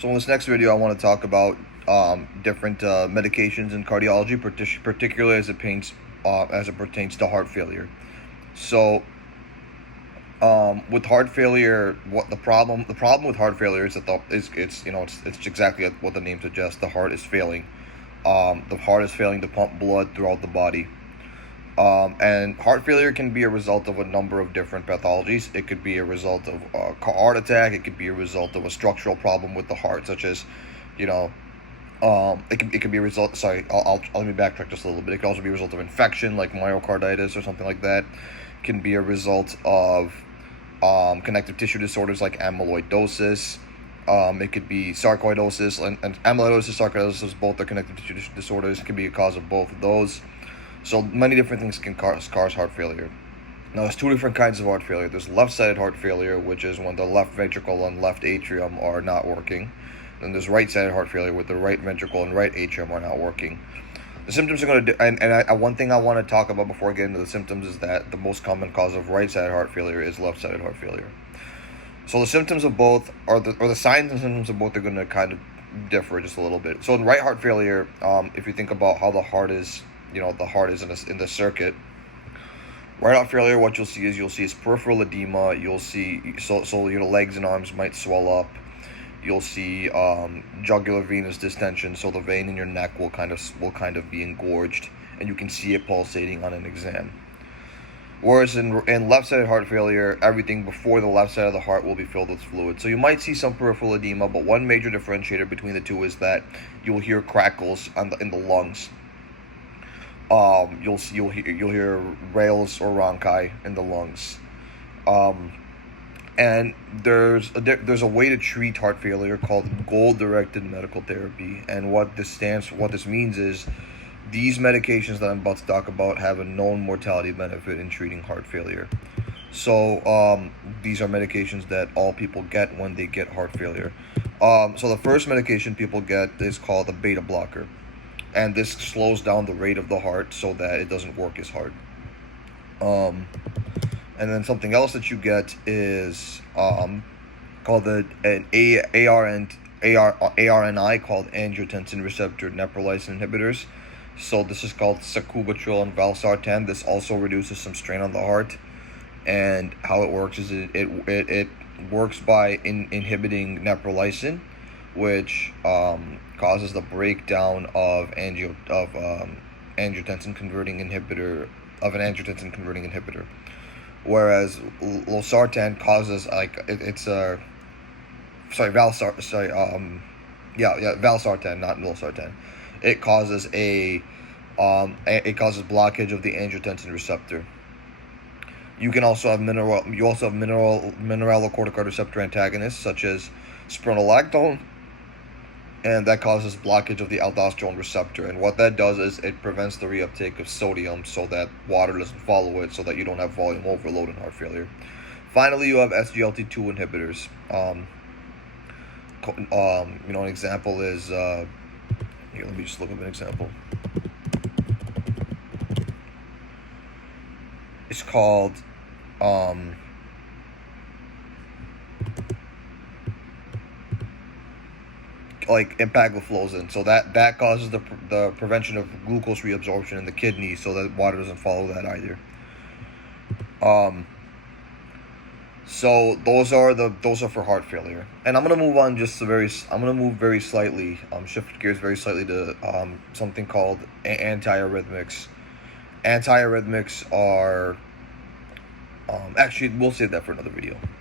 So in this next video, I want to talk about different medications in cardiology, particularly as it pertains to heart failure. So with heart failure, what the problem with heart failure is that it's exactly what the name suggests. The heart is failing. The heart is failing to pump blood throughout the body. And heart failure can be a result of a number of different pathologies. It could be a result of a heart attack. It could be a result of a structural problem with the heart, such as, you know, it could be a result. Sorry, let me backtrack just a little bit. It could also be a result of infection, like myocarditis or something like that. It can be a result of connective tissue disorders like amyloidosis. It could be sarcoidosis, and amyloidosis, sarcoidosis, both are connective tissue disorders. It can be a cause of both of those. So many different things can cause heart failure. Now, there's two different kinds of heart failure. There's left-sided heart failure, which is when the left ventricle and left atrium are not working. Then there's right-sided heart failure, where the right ventricle and right atrium are not working. The symptoms are going to do, one thing I want to talk about before I get into the symptoms is that the most common cause of right-sided heart failure is left-sided heart failure. So the symptoms of both, or the signs and symptoms of both, are going to kind of differ just a little bit. So in right heart failure, if you think about how the heart is, the heart is in the circuit. Right heart failure, what you'll see is peripheral edema. You'll see your legs and arms might swell up. You'll see jugular venous distension, so the vein in your neck will kind of be engorged, and you can see it pulsating on an exam. Whereas in left-sided heart failure, everything before the left side of the heart will be filled with fluid. So you might see some peripheral edema, but one major differentiator between the two is that you'll hear crackles in the lungs. You'll hear rales or rhonchi in the lungs, and there's a way to treat heart failure called goal-directed medical therapy. And what this means is these medications that I'm about to talk about have a known mortality benefit in treating heart failure. So these are medications that all people get when they get heart failure. So the first medication people get is called a beta blocker. And this slows down the rate of the heart so that it doesn't work as hard. And then something else that you get is called an ARNI, called angiotensin receptor neprilysin inhibitors. So this is called sacubitril and valsartan. This also reduces some strain on the heart. And how it works is it works by inhibiting neprilysin, which causes the breakdown of angiotensin converting inhibitor, whereas losartan causes valsartan, not losartan. It causes blockage of the angiotensin receptor. You also have mineralocorticoid receptor antagonists such as spironolactone, and that causes blockage of the aldosterone receptor. And what that does is it prevents the reuptake of sodium so that water doesn't follow it, so that you don't have volume overload in heart failure. Finally, you have SGLT2 inhibitors. An example is here. Let me just look up an example. It's called empagliflozin. So that causes the prevention of glucose reabsorption in the kidney, so that water doesn't follow that either. So those are for heart failure. And I'm gonna move on shift gears very slightly to something called antiarrhythmics. Antiarrhythmics are actually, we'll save that for another video.